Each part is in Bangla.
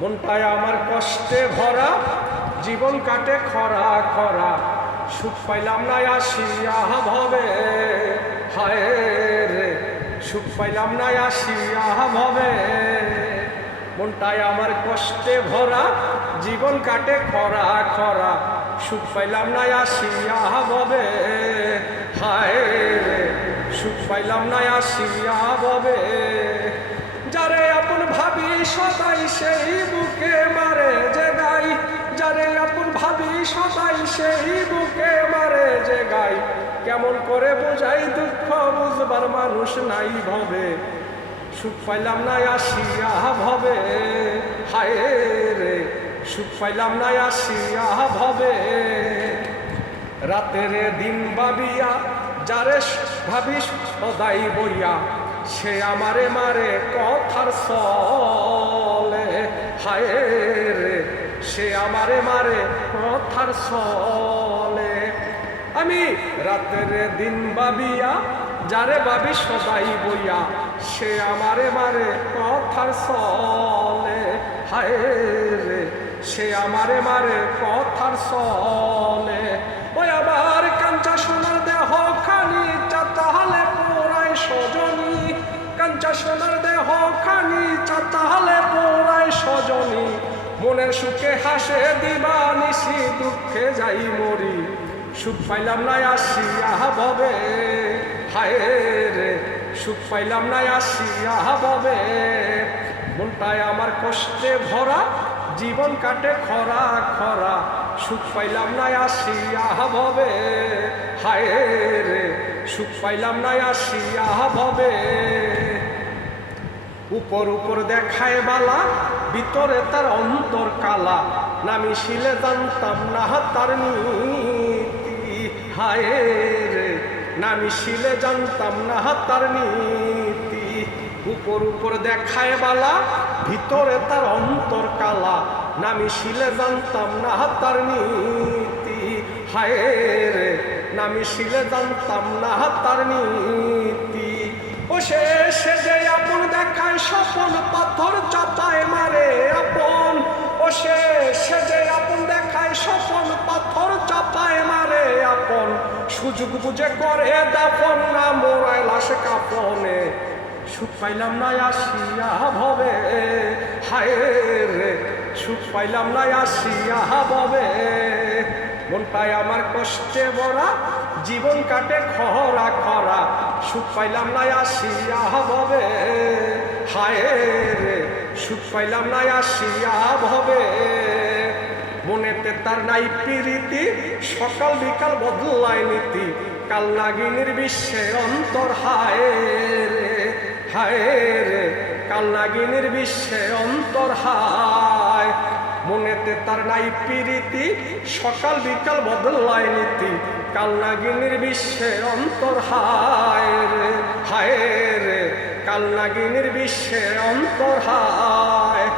মনটায় আমার কষ্টে ভরা, জীবন কাটে খরা খরা, সুখ পাইলাম না আসিয়া ভবে, হায় রে সুখ পাইলাম না আসিয়া ভবে। মনটায় আমার কষ্টে ভরা, জীবন কাটে খরা খরা, সুখ পাইলাম না আসিয়া ভবে, হায় রে সুখ পাইলাম না আসিয়া ভবে। যারে আপন ভাবি সদাই সেই বুকে মারে যে গাই, যারে আপন ভাবি সদাই সেই বুকে মারে যে গাই, কেমন করে বোঝাই দুঃখ বুঝবার মানুষ নাই ভবে, সুখ পাইলাম না আসিয়া ভবে, হায় রে সুখ পাইলাম না আসিয়া ভবে। রাতের দিন ভাবিয়া যারে ভাবি সদাই বইয়া, সে আমারে মারে কথার চলে, হায় রে সে আমারে মারে কথার চলে। আমি রাতের দিন ভাবিয়া যারে ভাবি সদাই বইয়া, সে আমারে মারে কথার চলে, হায় রে সে আমারে মারে কথার চলে। ওই আবার কাঞ্চা সোনার দেহ খানি চাতালে পোড়ায় সজনী, কাঞ্চা সোনার দেহ খানি চাতালে পোড়ায় সজনী, মনের সুখে হাসে দিবানিশি দুঃখে যাই মরি, সুখ পাইলাম না আসিয়া ভবে, হায় রে সুখ পাইলাম না আসিয়া ভবে। মনটায় আমার কষ্টে ভরা, জীবন কাটে খরা খরা, সুখ পাইলাম না আসিয়া ভবে, হায় রে সুখ পাইলাম না আসিয়া ভবে। উপর উপর দেখায় বালা, ভিতরে তার অন্তর কালা, নামি শিলে জানতাম না তার নীতি, হায় রে নামি শিলে জানতাম না তার নীতি। উপর উপর দেখায় বালা, ভিতরে তার অন্তর কালা, নামি শিলে জানতাম না তার নীতি, হায় রে নামি শিলে জানতাম না তার নীতি। ও সে যে আপন দেখায় স্বপন, পাথর চাপায় মারে আপন, ও সে যে আপন দেখায় স্বপন, পাথর চাপায় মারে আপন, সুযোগ বুঝে করে দাপন, না মোরায় লাশ কাপনে, সুখ পাইলাম না আসিয়া ভবে, হায় রে সুখ পাইলাম না আসিয়া ভবে। মনটায় আমার কষ্টে ভরা, জীবন কাটে খরা খরা, সুখ পাইলাম না আসিয়া ভবে, হায় রে সুখ পাইলাম না আসিয়া ভবে। মনেতে তার নাই প্রীতি, সকাল বিকাল বদলায় নীতি, কাল নাগিনীর বিশ্বে অন্তর, হায় রে হায় রে কাল নাগিনীর বিশ্বে অন্তর হায়। মনেতে তার নাই প্রীতি, সকাল বিকাল বদলায় নীতি, কাল নাগিনীর বিশ্বে অন্তর, হায় রে হায় রে কাল নাগিনীর বিশ্বে অন্তর হায়।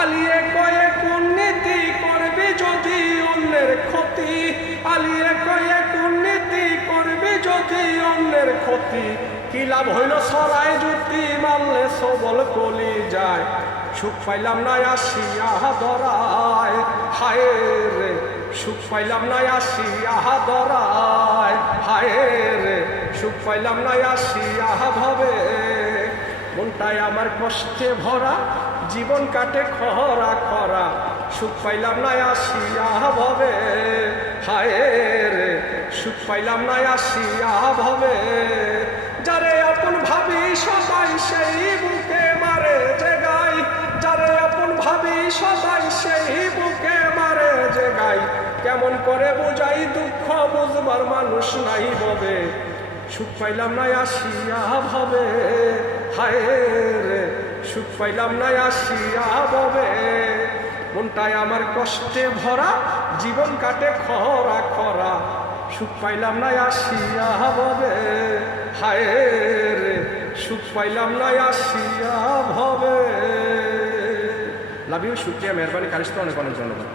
আলিয়ে কয়ে কোন নীতি করবি যদি অন্যের ক্ষতি, আলিয়ে কয়ে কোন নীতি করবি যদি অন্যের ক্ষতি, কি লাভ হইল সরাই জুতি মারলে সবল কলি যায়, সুখ পাইলাম না আসিয়া ধরায়, হায় রে সুখ পাইলাম না আসিয়া ধরায়, হায় রে সুখ পাইলাম না আসিয়া ভবে। মনটায় আমার কষ্টে ভরা, জীবন কাটে খরা খরা, সুখ পাইলাম না আসিয়া ভবে, হায় রে সুখ পাইলাম না আসিয়া ভবে। যারে আপন ভাবি সদাই সেই বুকে মারে যে গাই, যারে আপন ভাবি সদাই সেই বুকে মারে যে গাই, কেমন করে বোঝাই দুঃখ বুঝবার মানুষ নাই ভবে, সুখ পাইলাম না আসিয়া ভবে, হায় রে সুখ পাইলাম না আসিয়া ভবে। মনটায় আমার কষ্টে ভরা, জীবন কাটে খরা খরা, সুখ পাইলাম না আসিয়া ভবে, হায় রে সুখ পাইলাম না আসিয়া ভবে। লাভ ইউ, শুকরিয়া, মেহরবানি, কারিশতা, অনেক অনেক ধন্যবাদ।